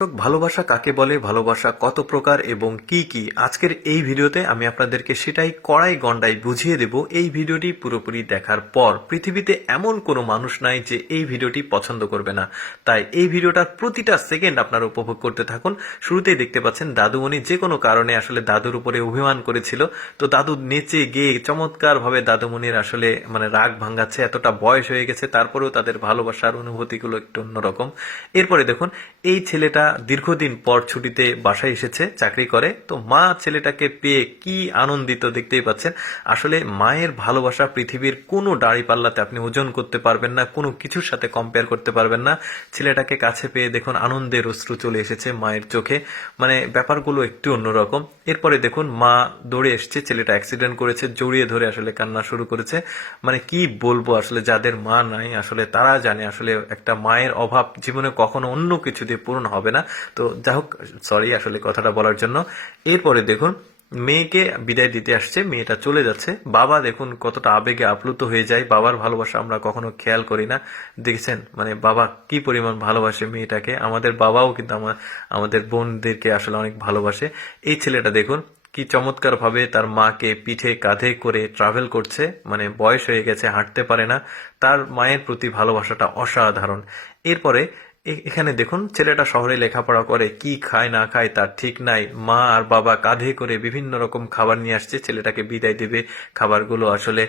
ভালোবাসা কাকে বলে, ভালোবাসা কত প্রকার এবং কি কি আজকের এই ভিডিওতে আমি আপনাদেরকে সেটাই কড়াই গন্ডায় বুঝিয়ে দেব। এই ভিডিওটি পুরোপুরি দেখার পর পৃথিবীতে এমন কোনো মানুষ নাই যে এই ভিডিওটি পছন্দ করবে না। তাই এই ভিডিওটার প্রতিটা সেকেন্ড আপনারা উপভোগ করতে থাকুন। শুরুতেই দেখতে পাচ্ছেন দাদুমণি যে কোনো কারণে আসলে দাদুর উপরে অভিমান করেছিল, তো দাদু নেচে গিয়ে চমৎকার ভাবে দাদুমণির আসলে রাগ ভাঙাচ্ছে। এতটা বয়স হয়ে গেছে তারপরেও তাদের ভালোবাসার অনুভূতিগুলো একটু অন্যরকম। এরপরে দেখুন এই ছেলেটা দীর্ঘদিন পর ছুটিতে বাসায় এসেছে, চাকরি করে, তো মা ছেলেটাকে পেয়ে কি আনন্দিত দেখতেই পাচ্ছেন। আসলে মায়ের ভালোবাসা পৃথিবীর কোনো দাঁড়িপাল্লাতে আপনি ওজন করতে পারবেন না, কোনো কিছুর সাথে কম্পেয়ার করতে পারবেন না। ছেলেটাকে কাছে পেয়ে দেখুন আনন্দের অশ্রু চলে এসেছে মায়ের চোখে, ব্যাপারগুলো একটু অন্যরকম। এরপরে দেখুন মা দৌড়ে এসছে, ছেলেটা অ্যাক্সিডেন্ট করেছে, জড়িয়ে ধরে আসলে কান্না শুরু করেছে। কি বলবো, আসলে যাদের মা নাই আসলে তারা জানে আসলে একটা মায়ের অভাব জীবনে কখনো অন্য কিছু দিয়ে পূরণ হবে না। তো যাই হোক, সরি আসলে কথাটা বলার জন্য। এরপরে দেখুন মেয়েকে বিদায় দিতে আসছে, মেয়েটা চলে যাচ্ছে, বাবা দেখুন কতটা আবেগে আপ্লুত হয়ে যায়। বাবার ভালোবাসা আমরা কখনো খেয়াল করি না, দেখছেন বাবা কি পরিমাণ ভালোবাসে মেয়েটাকে। আমাদের বাবাও কিন্তু আমাদের বোনদেরকে আসলে অনেক ভালোবাসে। এই ছেলেটা দেখুন কি চমৎকার ভাবে তার মাকে পিঠে কাঁধে করে ট্রাভেল করছে, বয়স হয়ে গেছে, হাঁটতে পারে না, তার মায়ের প্রতি ভালোবাসাটা অসাধারণ। এরপরে এখানে দেখুন ছেলেটা শহরে লেখাপড়া করে, কি খায় না খায় তার ঠিক নাই। মা আর বাবা কাঁধে করে বিভিন্ন রকম খাবার নিয়ে আসছে, ছেলেটাকে বিদায় দেবে, খাবারগুলো আসলে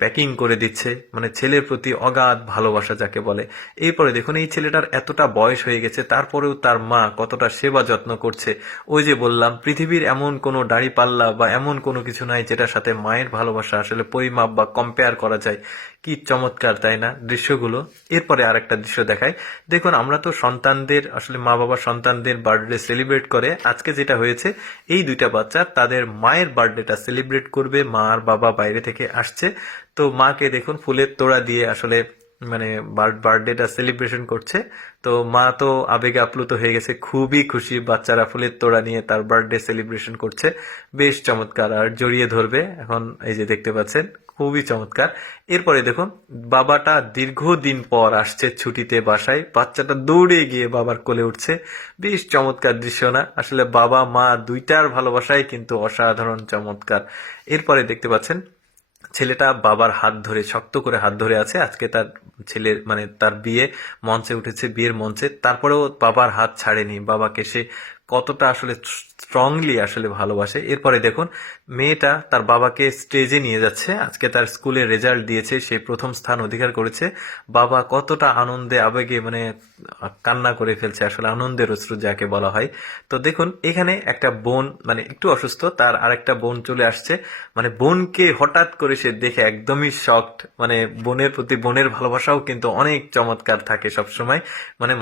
প্যাকিং করে দিচ্ছে। ছেলের প্রতি অগাধ ভালোবাসা যাকে বলে। এরপরে দেখুন এই ছেলেটার এতটা বয়স হয়ে গেছে তারপরেও তার মা কতটা সেবা যত্ন করছে। ওই যে বললাম, পৃথিবীর এমন কোনো দাড়িপাল্লা বা এমন কোনো কিছু নাই যেটার সাথে মায়ের ভালোবাসা আসলে পরিমাপ বা কম্পেয়ার করা যায়। কি চমৎকার তাই না দৃশ্যগুলো। এরপরে আরেকটা দৃশ্য দেখায়, দেখুন আমরা তো সন্তানদের আসলে মা বাবা সন্তানদের বার্থডে সেলিব্রেট করে। আজকে যেটা হয়েছে, এই দুইটা বাচ্চা তাদের মায়ের বার্থডেটা সেলিব্রেট করবে, মা আর বাবা বাইরে থেকে আসছে, তো মাকে দেখুন ফুলের তোড়া দিয়ে আসলে বার্থডেটা সেলিব্রেশন করছে। তো মা তো আবেগে আপ্লুত হয়ে গেছে, খুবই খুশি, বাচ্চারা ফুলের তোড়া নিয়ে তার বার্থডে সেলিব্রেশন করছে, বেশ চমৎকার। আর জড়িয়ে ধরবে এখন, এই যে দেখতে পাচ্ছেন, খুবই চমৎকার। এরপরে দেখুন বাবাটা দীর্ঘদিন পর আসছে ছুটিতে বাসায়, বাচ্চাটা দৌড়ে গিয়ে বাবার কোলে উঠছে, বেশ চমৎকার দৃশ্য না আসলে। বাবা মা দুইটার ভালোবাসাই কিন্তু অসাধারণ চমৎকার। এরপরে দেখতে পাচ্ছেন ছেলেটা বাবার হাত ধরে, শক্ত করে হাত ধরে আছে। আজকে তার ছেলের তার বিয়ে মঞ্চে উঠেছে, বিয়ের মঞ্চে, তারপরেও বাবার হাত ছাড়েনি। বাবাকে সে কতটা আসলে স্ট্রংলি আসলে ভালোবাসে। এরপরে দেখুন মেয়েটা তার বাবাকে স্টেজে নিয়ে যাচ্ছে, আজকে তার স্কুলে রেজাল্ট দিয়েছে, সে প্রথম স্থান অধিকার করেছে। বাবা কতটা আনন্দে আবেগে কান্না করে ফেলছে, আসলে আনন্দের অশ্রু যাকে বলা হয়। তো দেখুন এখানে একটা বোন একটু অসুস্থ, তার আরেকটা বোন চলে আসছে, বোনকে হঠাৎ করে সে দেখে একদমই শকড। বোনের প্রতি বোনের ভালোবাসাও কিন্তু অনেক চমৎকার থাকে সবসময়,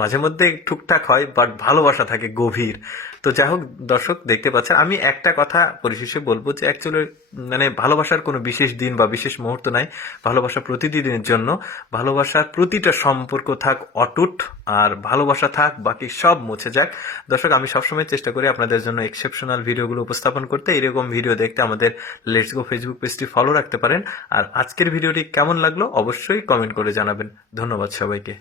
মাঝে মধ্যে টুকটাক হয় বাট ভালোবাসা থাকে গভীর। তো যাই হোক দর্শক, দেখতে পাচ্ছেন আমি একটা কথা পরিশেষে বলবো যে অ্যাকচুয়ালি ভালোবাসার কোনো বিশেষ দিন বা বিশেষ মুহূর্ত নাই, ভালোবাসা প্রতিদিনের জন্য। ভালোবাসার প্রতিটা সম্পর্ক থাক অটুট, আর ভালোবাসা থাক বাকি সব মুছে যাক। দর্শক আমি সবসময় চেষ্টা করি আপনাদের জন্য এক্সেপশনাল ভিডিওগুলো উপস্থাপন করতে। এরকম ভিডিও দেখতে আমাদের লেটস গো ফেসবুক পেজটি ফলো রাখতে পারেন। আর আজকের ভিডিওটি কেমন লাগলো অবশ্যই কমেন্ট করে জানাবেন। ধন্যবাদ সবাইকে।